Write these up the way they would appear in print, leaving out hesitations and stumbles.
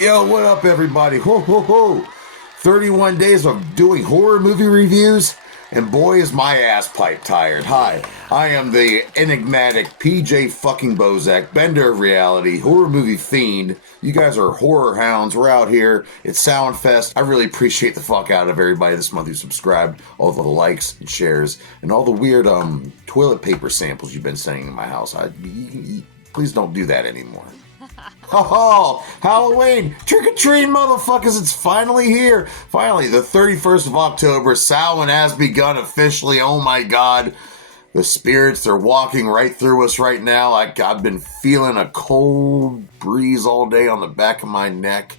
Yo, what up, everybody? Ho, ho, ho. 31 days of doing horror movie reviews, and boy, is my ass pipe tired. Hi, I am the enigmatic PJ fucking Bozak, bender of reality, horror movie fiend. You guys are horror hounds. We're out here. It's Soundfest. I really appreciate the fuck out of everybody this month who subscribed, all the likes and shares, and all the weird toilet paper samples you've been sending to my house. Please don't do that anymore. Oh, Halloween! Trick-or-treat, motherfuckers! It's finally here! Finally, the 31st of October, Samhain has begun officially. Oh my god. The spirits, they're walking right through us right now. I've been feeling a cold breeze all day on the back of my neck.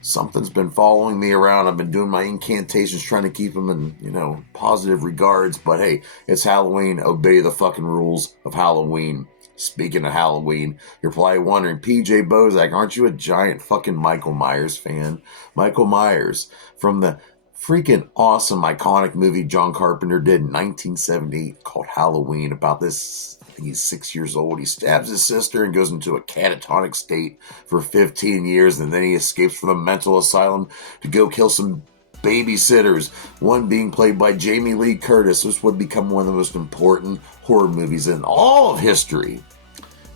Something's been following me around. I've been doing my incantations, trying to keep them in, positive regards. But hey, it's Halloween. Obey the fucking rules of Halloween. Speaking of Halloween, you're probably wondering, PJ Bozak, aren't you a giant fucking Michael Myers fan? Michael Myers from the freaking awesome, iconic movie John Carpenter did in 1978 called Halloween, about this, I think he's 6 years old. He stabs his sister and goes into a catatonic state for 15 years, and then he escapes from the mental asylum to go kill some babysitters, one being played by Jamie Lee Curtis. This would become one of the most important horror movies in all of history.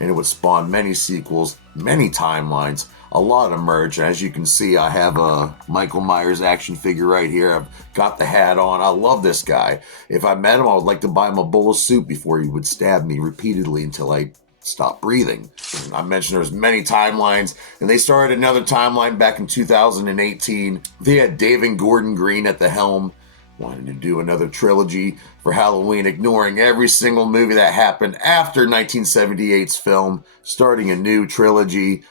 And it would spawn many sequels, many timelines, a lot of merch. As you can see, I have a Michael Myers action figure right here. I've got the hat on. I love this guy. If I met him, I would like to buy him a bowl of soup before he would stab me repeatedly until I stop breathing. I mentioned there's many timelines, and they started another timeline back in 2018. They had David Gordon Green at the helm, wanting to do another trilogy for Halloween, ignoring every single movie that happened after 1978's film, starting a new trilogy.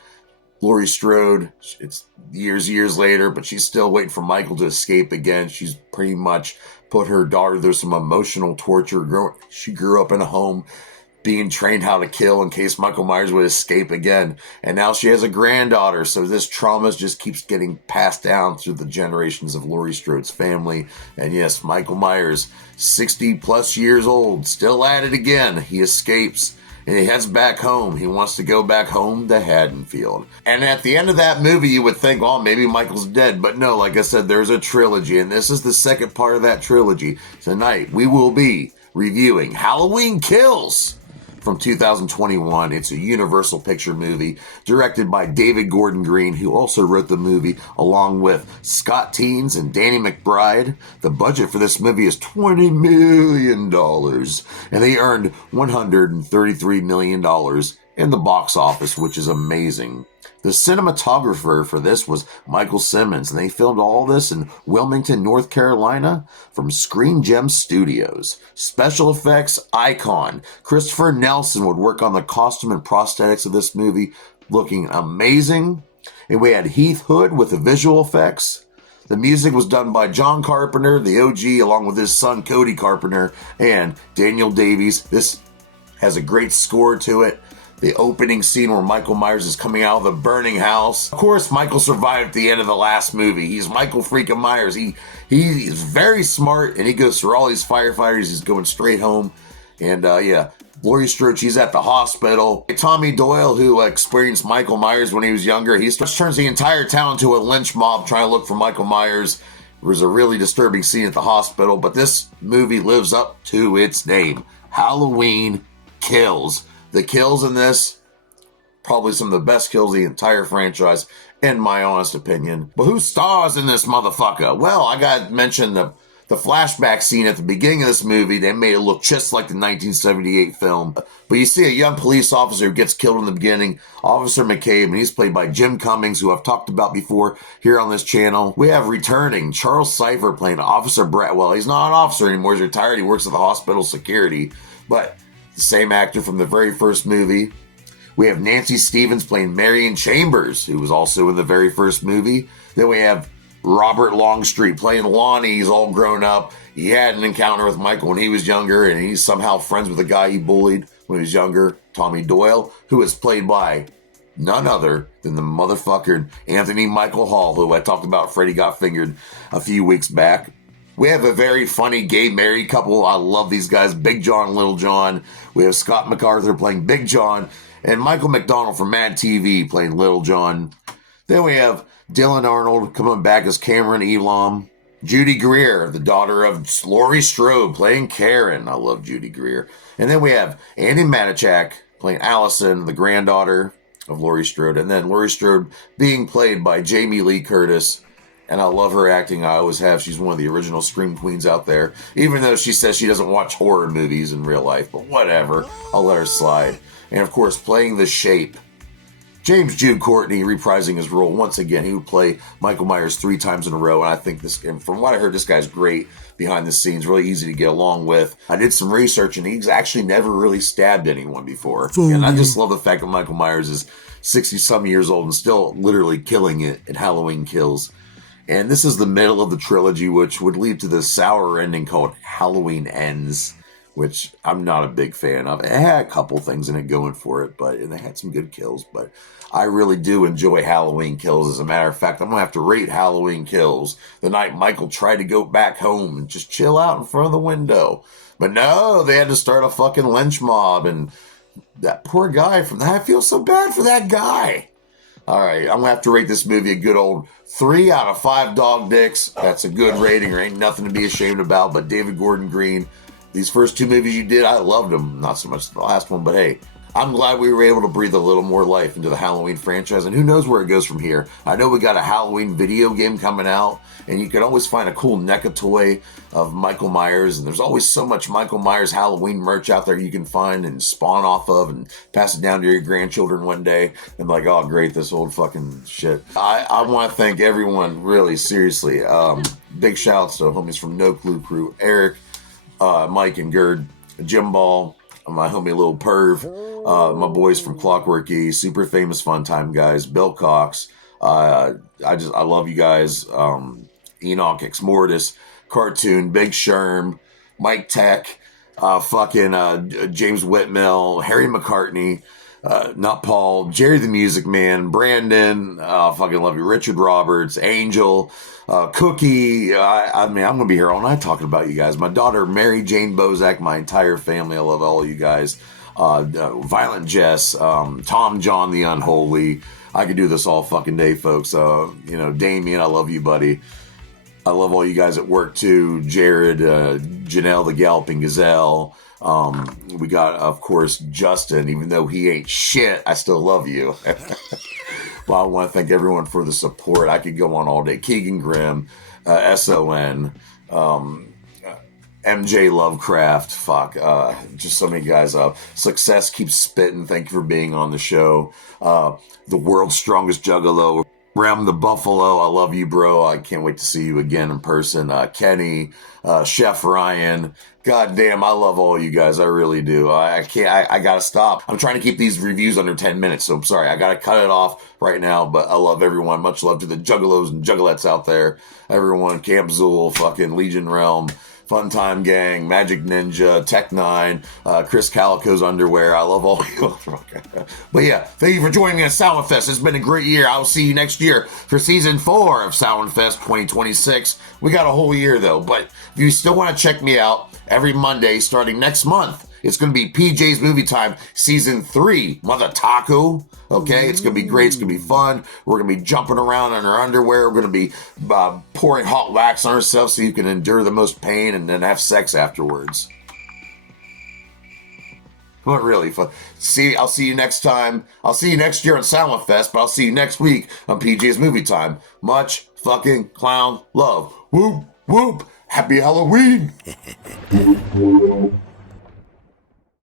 Laurie Strode, it's years later, but she's still waiting for Michael to escape again. She's pretty much put her daughter through some emotional torture. She grew up in a home being trained how to kill in case Michael Myers would escape again. And now she has a granddaughter, so this trauma just keeps getting passed down through the generations of Laurie Strode's family. And yes, Michael Myers, 60 plus years old, still at it again. He escapes and he heads back home. He wants to go back home to Haddonfield. And at the end of that movie, you would think, oh, maybe Michael's dead. But no, like I said, there's a trilogy, and this is the second part of that trilogy. Tonight, we will be reviewing Halloween Kills from 2021. It's a Universal Picture movie directed by David Gordon Green, who also wrote the movie along with Scott Teens and Danny McBride. The budget for this movie is $20 million, and they earned $133 million in the box office, which is amazing. The cinematographer for this was Michael Simmons, and they filmed all this in Wilmington, North Carolina from Screen Gem Studios. Special effects icon Christopher Nelson would work on the costume and prosthetics of this movie, looking amazing. And we had Heath Hood with the visual effects. The music was done by John Carpenter, the OG, along with his son Cody Carpenter and Daniel Davies. This has a great score to it. The opening scene where Michael Myers is coming out of the burning house. Of course, Michael survived at the end of the last movie. He's Michael freaking Myers. He's very smart, and he goes through all these firefighters. He's going straight home. And Laurie Strode, she's at the hospital. Tommy Doyle, who experienced Michael Myers when he was younger, he turns the entire town into a lynch mob trying to look for Michael Myers. It was a really disturbing scene at the hospital, but this movie lives up to its name. Halloween Kills. The kills in this, probably some of the best kills of the entire franchise, in my honest opinion. But who stars in this motherfucker? Well, I got to mention the flashback scene at the beginning of this movie. They made it look just like the 1978 film. But you see a young police officer who gets killed in the beginning, Officer McCabe, and he's played by Jim Cummings, who I've talked about before here on this channel. We have returning Charles Cypher playing Officer Brett. Well, he's not an officer anymore. He's retired. He works at the hospital security. But the same actor from the very first movie. We have Nancy Stevens playing Marion Chambers, who was also in the very first movie. Then we have Robert Longstreet playing Lonnie. He's all grown up. He had an encounter with Michael when he was younger, and he's somehow friends with the guy he bullied when he was younger, Tommy Doyle, who is played by none other than the motherfucker Anthony Michael Hall, who I talked about Freddy Got Fingered a few weeks back. We have a very funny gay married couple. I love these guys, Big John and Little John. We have Scott MacArthur playing Big John, and Michael McDonald from Mad TV playing Little John. Then we have Dylan Arnold coming back as Cameron Elam. Judy Greer, the daughter of Laurie Strode, playing Karen. I love Judy Greer. And then we have Andy Manichak playing Allison, the granddaughter of Laurie Strode. And then Laurie Strode being played by Jamie Lee Curtis. And I love her acting. I always have. She's one of the original Scream Queens out there. Even though she says she doesn't watch horror movies in real life. But whatever. I'll let her slide. And of course, playing The Shape, James Jude Courtney reprising his role once again. He would play Michael Myers 3 times in a row. And I think this, and from what I heard, this guy's great behind the scenes. Really easy to get along with. I did some research and he's actually never really stabbed anyone before. And I just love the fact that Michael Myers is 60-some years old and still literally killing it at Halloween Kills. And this is the middle of the trilogy, which would lead to this sour ending called Halloween Ends, which I'm not a big fan of. It had a couple things in it going for it, and they had some good kills. But I really do enjoy Halloween Kills. As a matter of fact, I'm going to have to rate Halloween Kills the night Michael tried to go back home and just chill out in front of the window. But no, they had to start a fucking lynch mob. And that poor guy from that, I feel so bad for that guy. All right, I'm going to have to rate this movie a good old 3 out of 5 dog dicks. That's a good rating. There ain't nothing to be ashamed about. But David Gordon Green, these first 2 movies you did, I loved them. Not so much the last one, but hey, I'm glad we were able to breathe a little more life into the Halloween franchise. And who knows where it goes from here. I know we got a Halloween video game coming out. And you can always find a cool NECA toy of Michael Myers. And there's always so much Michael Myers Halloween merch out there you can find and spawn off of and pass it down to your grandchildren one day. And like, oh, great, this old fucking shit. I want to thank everyone, really, seriously. Big shouts to homies from No Clue Crew. Eric, Mike and Gerd, Jim Ball, my homie Lil Perv, my boys from Clockwork E, super famous fun time guys, Bill Cox. I love you guys. Enoch Ex Mortis, Cartoon, Big Sherm, Mike Tech, James Whitmill, Harry McCartney, not Paul, Jerry the Music Man, Brandon, fucking love you, Richard Roberts, Angel, Cookie. I mean, I'm going to be here all night talking about you guys. My daughter, Mary Jane Bozak, my entire family. I love all of you guys. Violent Jess, Tom John the Unholy. I could do this all fucking day, folks. Damien, I love you, buddy. I love all you guys at work too. Jared, Janelle the Galloping Gazelle. We got, of course, Justin. Even though he ain't shit, I still love you. Well, I want to thank everyone for the support. I could go on all day. Keegan Grimm, SON, MJ Lovecraft. Just so many guys. Success Keeps Spitting. Thank you for being on the show. The World's Strongest Juggalo. Ram the Buffalo, I love you, bro. I can't wait to see you again in person. Kenny, Chef Ryan. God damn, I love all you guys. I really do. I gotta stop. I'm trying to keep these reviews under 10 minutes, so I'm sorry. I gotta cut it off right now, but I love everyone. Much love to the juggalos and juggalettes out there. Everyone, Camp Zool, fucking Legion Realm, Fun Time Gang, Magic Ninja, Tech Nine, Chris Calico's Underwear. I love all you. But yeah, thank you for joining me at Sound Fest. It's been a great year. I'll see you next year for season 4 of Sound Fest 2026. We got a whole year though, but if you still want to check me out every Monday starting next month, it's going to be PJ's Movie Time season 3, Mother Taco. Okay, it's going to be great. It's going to be fun. We're going to be jumping around in our underwear. We're going to be pouring hot wax on ourselves so you can endure the most pain and then have sex afterwards. Not really fun. I'll see you next time. I'll see you next year on Sound Fest, but I'll see you next week on PJ's Movie Time. Much fucking clown love. Whoop, whoop. Happy Halloween.